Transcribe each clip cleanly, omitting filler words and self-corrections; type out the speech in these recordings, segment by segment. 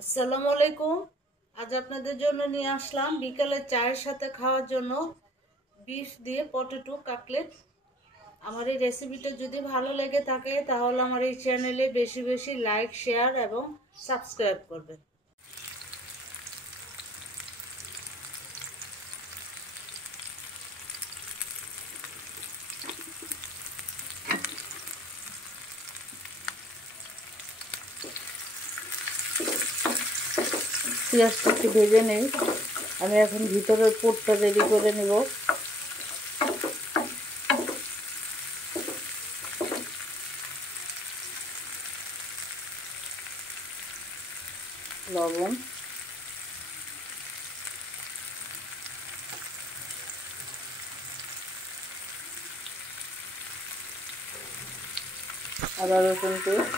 আসসালামু আলাইকুম। আজ আপনাদের জন্য নিয়ে আসলাম বিকালে চায়ের সাথে খাওয়ার জন্য বিফ দিয়ে পটেটো কাটলেট। আমার এই রেসিপিটা যদি ভালো লেগে থাকে তাহলে আমার এই চ্যানেলে বেশি বেশি লাইক, শেয়ার এবং সাবস্ক্রাইব করবেন। পেঁয়াজটা একটু ভেজে নেই। আমি এখন ভিতরের পুরটা রেডি করে নেব। লবণ, আদা রসুন পেস্ট,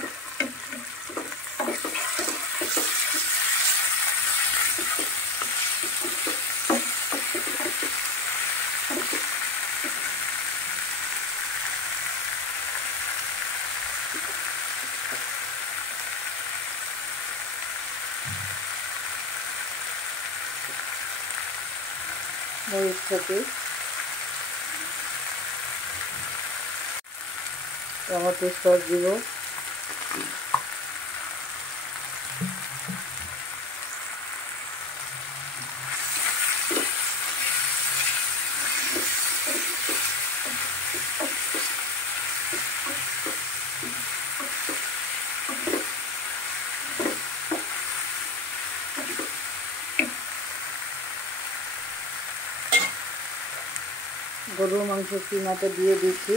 মরিচ থেকে টমেটো সস দিব, গরুর মাংস কিমাটা দিয়ে দিচ্ছি।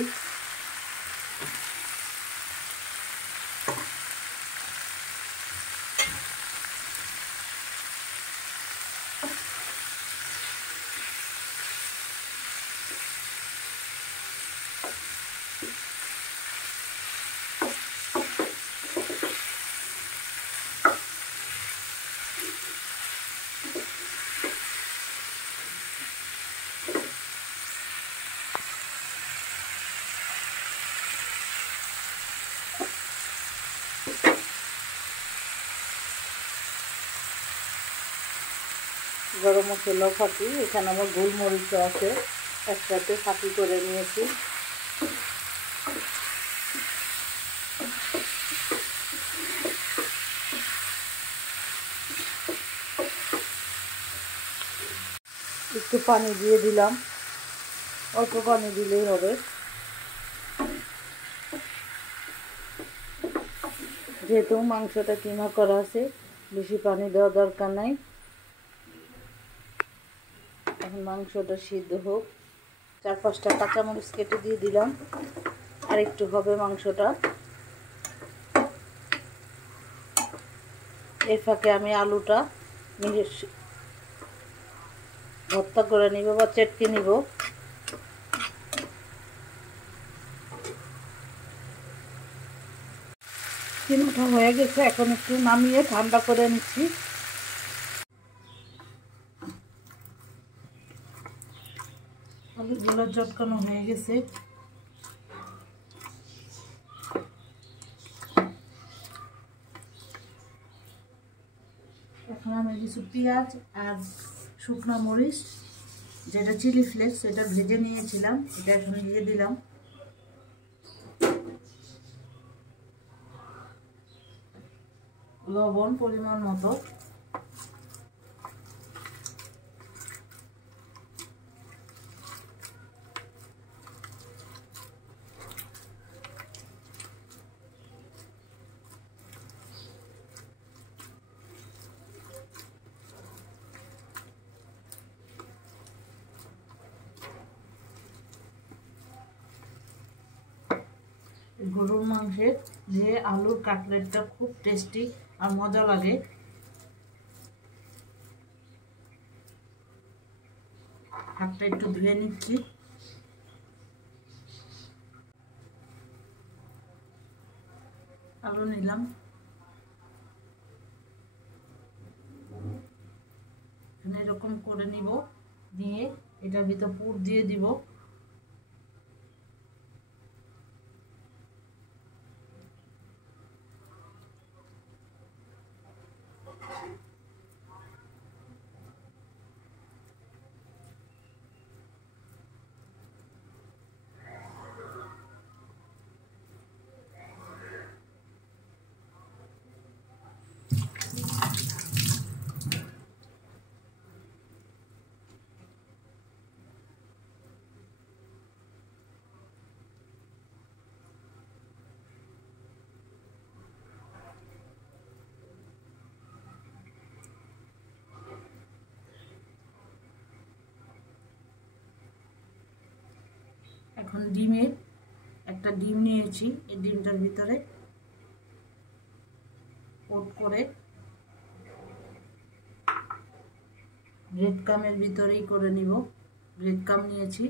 গরম মশলা ফাঁকি, এখানে আমার গোলমরিচ আছে, একসাথে ফাঁকি করে নিয়েছি। একটু পানি দিয়ে দিলাম, অল্প পানি দিলেই হবে, যেহেতু মাংসটা কিমা করা আছে বেশি পানি দেওয়া দরকার নাই। এখন মাংসটা সিদ্ধ হোক। 4-5টা কাঁচামরিচ কেটে দিয়ে দিলাম, আর একটু হবে মাংসটা। এর ফাঁকে আমি আলুটা ভর্তা করে নিব বা চেটকে নিব। কিমাটা হয়ে গেছে, এখন একটু নামিয়ে ঠান্ডা করে নিচ্ছি। আলুগুলো চটকানো হয়ে গেছে। এখন আমি কিছু পেঁয়াজ আর শুকনো মরিচ, যেটা চিলি ফ্লেক্স, এটা ভেজে নিয়েছিলাম, এটা এখন দিয়ে দিলাম। লবণ পরিমাণ মতো, গরুর মাংসের যে আলুর কাটলেটটা খুব টেস্টি আর মজা লাগে। হাতটা একটু ধুয়ে নিচ্ছি। আলু নিলাম, এরকম করে নিব, দিয়ে এটার ভিতর পুর দিয়ে দিব। এখন ডিমে একটা ডিম নিয়েছি, এই ডিমটার ভিতরে কোট করে ব্রেড ক্রামের ভিতরেই করে নিব। ব্রেড ক্রাম নিয়েছি,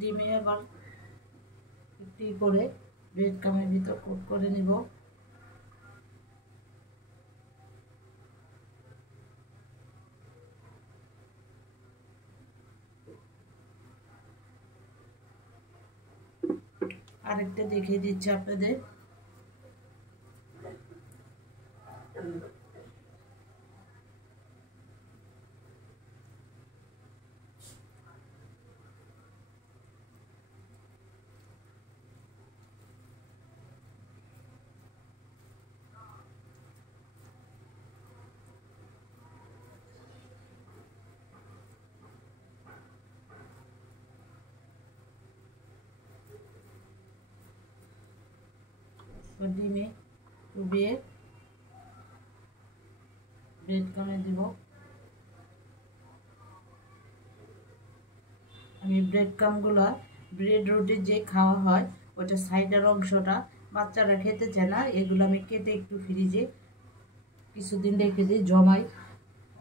ডিমে আবার একটি করে ব্রেড ক্রামের ভিতর কোট করে নিব। আরেকটা দেখিয়ে দিচ্ছি আপনাদের। ডিমে ডুবিয়ে ব্রেড ক্রামে দিব। আমি ব্রেড ক্রামগুলা ব্রেড রুটির যে খাওয়া হয় ওটা সাইডের অংশটা বাচ্চারা খেতে চায় না, এগুলো আমি কেটে একটু ফ্রিজে কিছুদিন রেখে দিই, জমাই,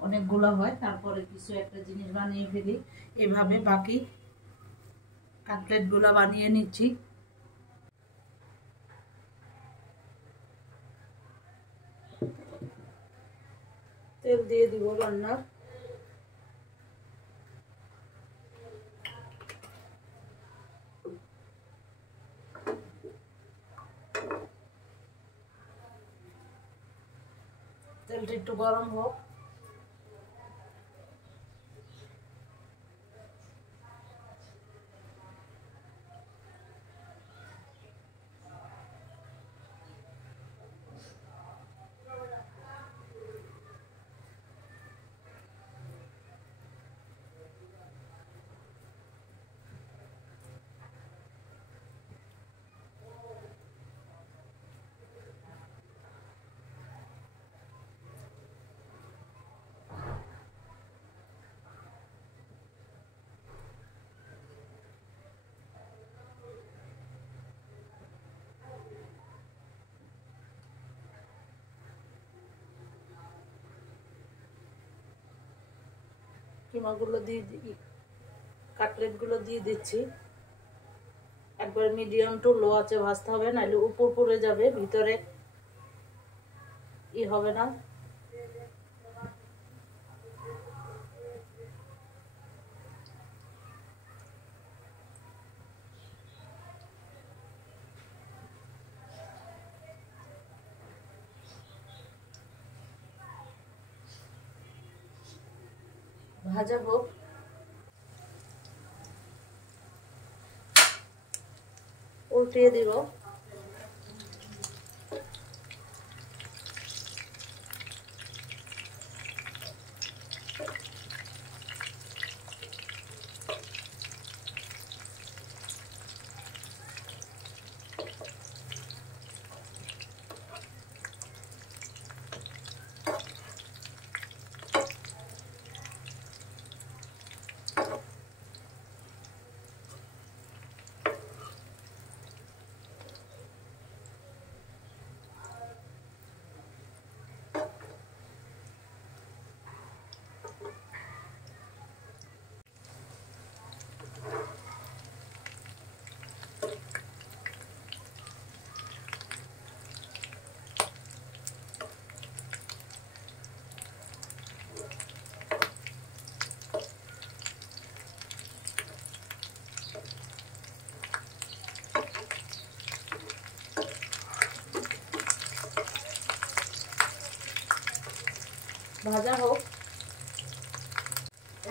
অনেকগুলো হয়, তারপরে কিছু একটা জিনিস বানিয়ে ফেলি। এভাবে বাকি কাটলেটগুলো বানিয়ে নিচ্ছি। তেল দিয়ে দিব রান্নার। তেলটা একটু গরম হোক। কিমাগুলো দিয়ে দিই, কাটলেটগুলো দিয়ে দিচ্ছি। একবার মিডিয়াম টু লো আছে ভাজতে হবে, নাহলে উপর পড়ে যাবে, ভিতরে হবে না। ভাজা হোক। উল্টিয়ে দিব। ভাজা হোক,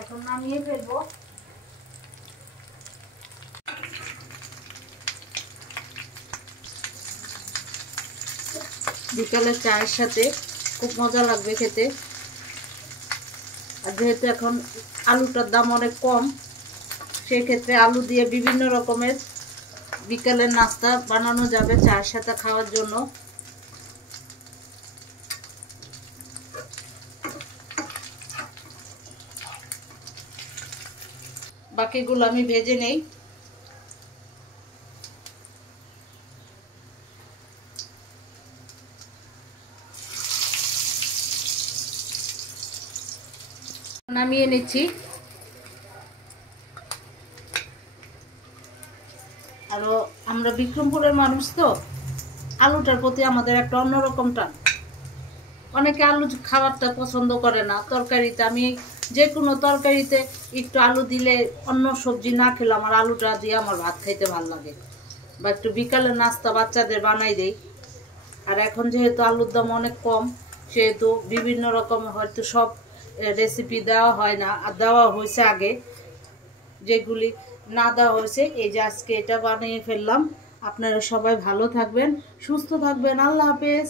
এখন নামিয়ে ফেলবো। বিকালে চায়ের সাথে খুব মজা লাগবে খেতে। আর যেহেতু এখন আলুটার দাম অনেক কম, সেই ক্ষেত্রে আলু দিয়ে বিভিন্ন রকমের বিকালের নাস্তা বানানো যাবে চায়ের সাথে খাওয়ার জন্য। বাকিগুলো আমি ভেজে নেই। নামিয়ে নিচ্ছি। আরো আমরা বিক্রমপুরের মানুষ তো আলুটার প্রতি আমাদের একটা অন্যরকম টান। অনেকে আলু খাবারটা পছন্দ করে না তরকারিতে। আমি যে কোনো তরকারিতে একটু আলু দিলে, অন্য সবজি না খেলে আমার আলুটা দিয়ে আমার ভাত খাইতে ভালো লাগে, বা একটু বিকালের নাস্তা বাচ্চাদের বানাই দেই। আর এখন যেহেতু আলুর দাম অনেক কম, সেহেতু বিভিন্ন রকম হয়তো সব রেসিপি দেওয়া হয় না, আর দেওয়া হয়েছে আগে। যেগুলি না দেওয়া হয়েছে, এই যে আজকে এটা বানিয়ে ফেললাম। আপনারা সবাই ভালো থাকবেন, সুস্থ থাকবেন। আল্লাহ হাফেজ।